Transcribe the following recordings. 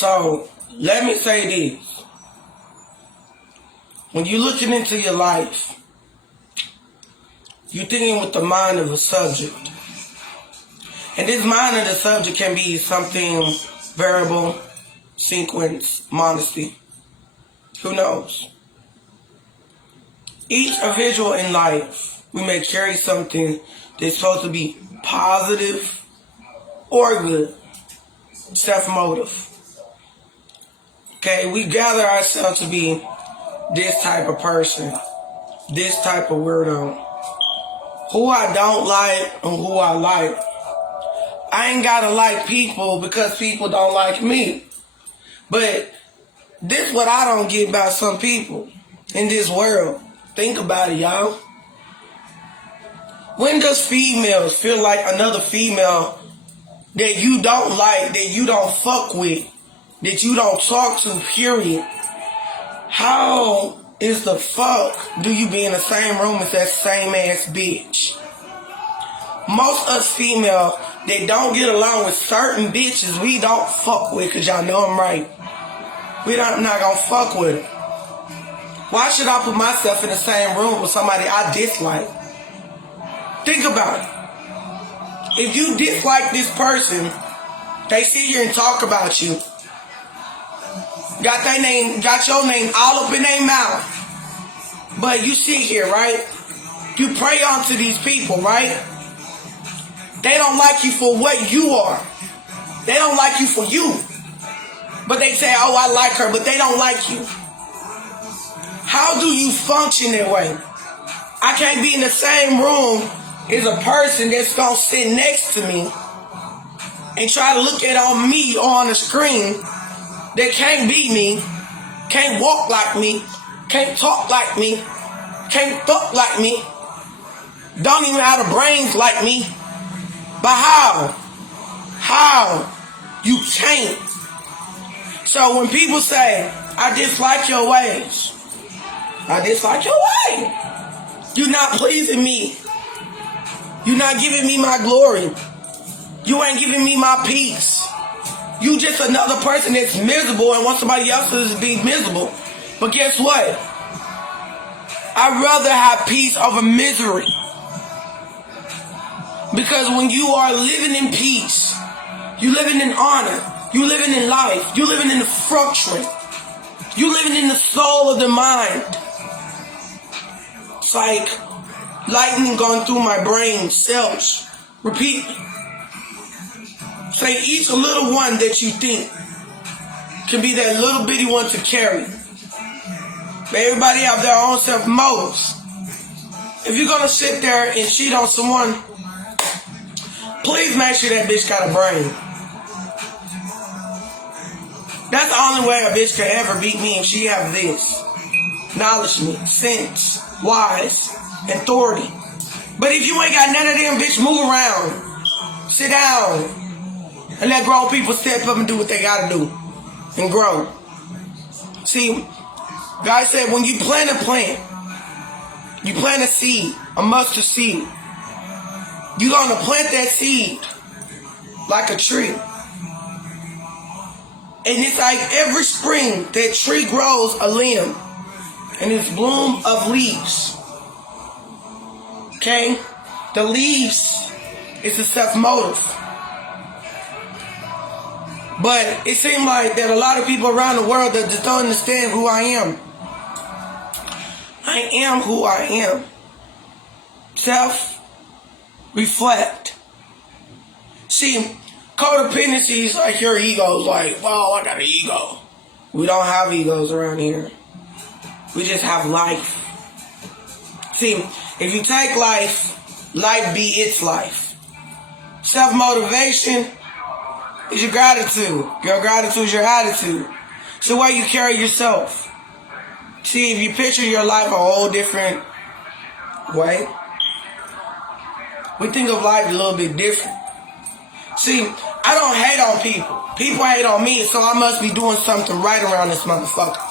So, let me say this. When you're looking into your life, you're thinking with the mind of a subject. And this mind of the subject can be something variable, sequence, modesty. Who knows? Each individual in life, we may carry something that's supposed to be positive or good. Self-motive. Okay, we gather ourselves to be this type of person, this type of weirdo. Who I don't like and who I like. I ain't gotta like people because people don't like me. But this is what I don't get about some people in this world. Think about it, y'all. When does females feel like another female that you don't like, that you don't fuck with, that you don't talk to, period? How is the fuck do you be in the same room as that same ass bitch? Most of us females that don't get along with certain bitches, we don't fuck with, cause y'all know I'm right. I'm not gonna fuck with her. Why should I put myself in the same room with somebody I dislike? Think about it. If you dislike this person, they sit here and talk about you. Got your name all up in their mouth. But you sit here, right? You prey onto these people, right? They don't like you for what you are. They don't like you for you. But they say, oh, I like her, but they don't like you. How do you function that way? I can't be in the same room as a person that's gonna sit next to me and try to look at on me or on the screen that can't be me, can't walk like me, can't talk like me, can't fuck like me, don't even have the brains like me. But how? How? You can't. So when people say, I dislike your ways, I dislike your way. You're not pleasing me. You're not giving me my glory. You ain't giving me my peace. You just another person that's miserable and wants somebody else to be miserable. But guess what? I'd rather have peace over misery. Because when you are living in peace, you living in honor, you living in life, you living in the fructuary, you living in the soul of the mind. It's like lightning going through my brain cells. Repeat. Say each little one that you think can be that little bitty one to carry. But everybody have their own self-motives. If you're going to sit there and cheat on someone, please make sure that bitch got a brain. That's the only way a bitch could ever beat me if she have this. Knowledge, sense, wise, and authority. But if you ain't got none of them, bitch, move around. Sit down. And let grown people step up and do what they gotta do. And grow. See, God said when you plant a plant, you plant a seed, a mustard seed. You're gonna plant that seed like a tree. And it's like every spring, that tree grows a limb. And it's bloom of leaves. Okay? The leaves is a self-motive. But it seems like that a lot of people around the world that just don't understand who I am. I am who I am. Self-reflect. See, codependency is like your ego's like, wow, I got an ego. We don't have egos around here. We just have life. See, if you take life, life be its life. Self-motivation is your gratitude. Your gratitude is your attitude. It's the way you carry yourself. See, if you picture your life a whole different way, we think of life a little bit different. See, I don't hate on people. People hate on me, so I must be doing something right around this motherfucker.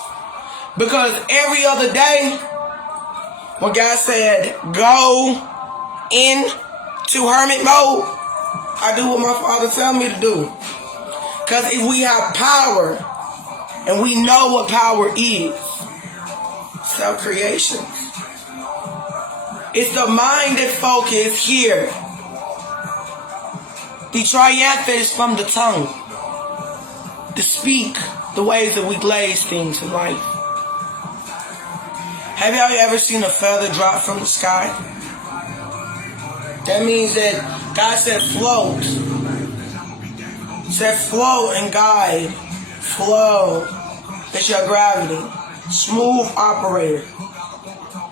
Because every other day, when God said, go into hermit mode, I do what my father tell me to do. Because if we have power, and we know what power is, self-creation. It's the mind that focus here. The triumphant is from the tongue. To speak the ways that we glaze things in life. Have y'all ever seen a feather drop from the sky? That means that God said float. Said float and guide. Flow. It's your gravity. Smooth operator.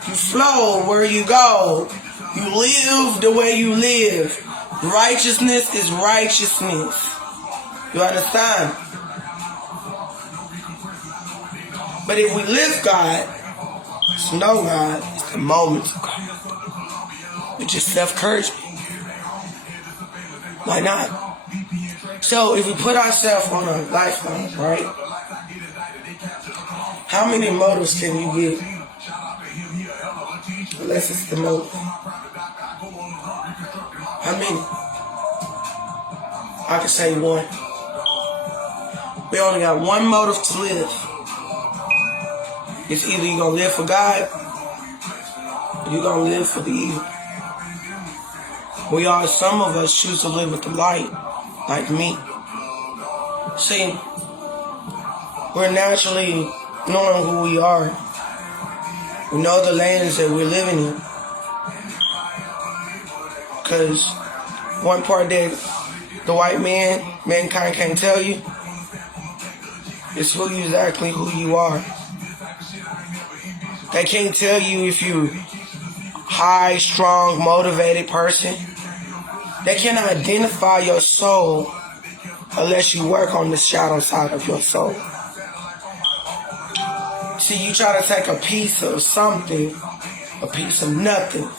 You flow where you go. You live the way you live. Righteousness is righteousness. You understand? But if we live God, it's no God, it's the moments of God. It's just self-encouragement. Why not? So if we put ourselves on a lifeline, right? How many motives can you get? Unless it's the motive. How many? I can say one. We only got one motive to live. It's either you're going to live for God or you're going to live for the evil. Some of us choose to live with the light, like me. See, we're naturally knowing who we are. We know the lands that we're living in. Because one part that the white mankind can't tell you is exactly who you are. They can't tell you if you're high, strong, motivated person. They cannot identify your soul unless you work on the shadow side of your soul. See, you try to take a piece of something, a piece of nothing.